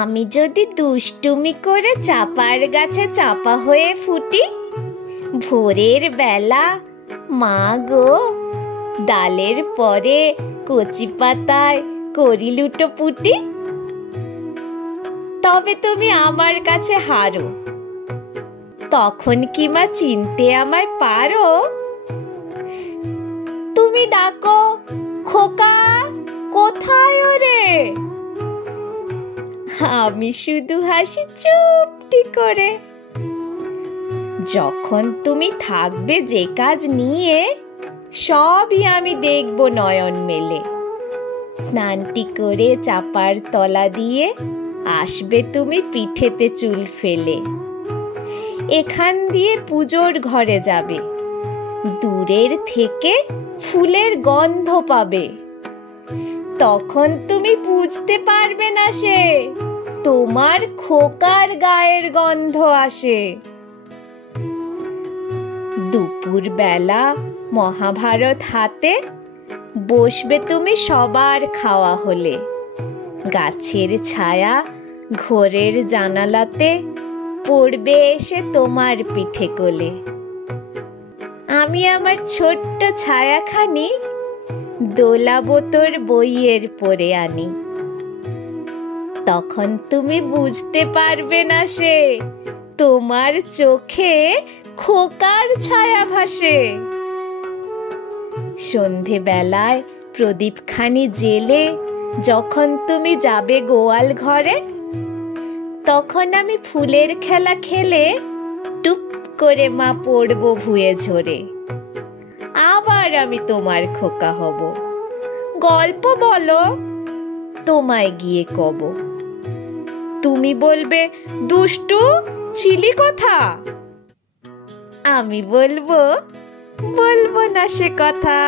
আমি যদি দুষ্টুমি করে চাপার গাছে চাপা হয়ে ফুটি, ভোরের বেলা মা গো ডালের পরে কচি পাতায় করি লুটোপুটি, তবে তুমি আমার কাছে হারো, তখন কি মা চিনতে আমায় পারো? তুমি ডাকো, খোকা কোথায় ওরে? আমি শুধু হাসি চুপটি করে। যখন তুমি থাকবে যে কাজ নিয়ে, সবই আমি দেখব নয়ন মেলে। স্নানটি করে চাপার তলা দিয়ে আসবে তুমি পিঠেতে চুল ফেলে। এখান দিয়ে পুজোর ঘরে যাবে, দূরের থেকে ফুলের গন্ধ পাবে। তখন তুমি বুঝতে পারবে না সে তোমার খোকার গায়ের গন্ধ আসে। দুপুর বেলা মহাভারত হাতে বসবে তুমি সবার খাওয়া হলে। গাছের ছায়া ঘরের জানালাতে পড়বে এসে তোমার পিঠে কোলে। আমি আমার ছোট্ট ছায়াখানি দোলাবো তোর বইয়ের পরে আনি। তখন তুমি বুঝতে পারবে না সে তোমার চোখে খোকার ছায়া ভাসে। সন্ধেবেলায় প্রদীপখানি জেলে যখন তুমি যাবে গোয়াল ঘরে, তখন আমি ফুলের খেলা খেলে টুপ করে মা পড়বো ভুয়ে ঝরে। আবার আমি তোমার খোকা হব, গল্প বলো তোমায় গিয়ে কব। তুমি বলবে দুষ্টু ছিলি কথা, আমি বলবো না সে কথা।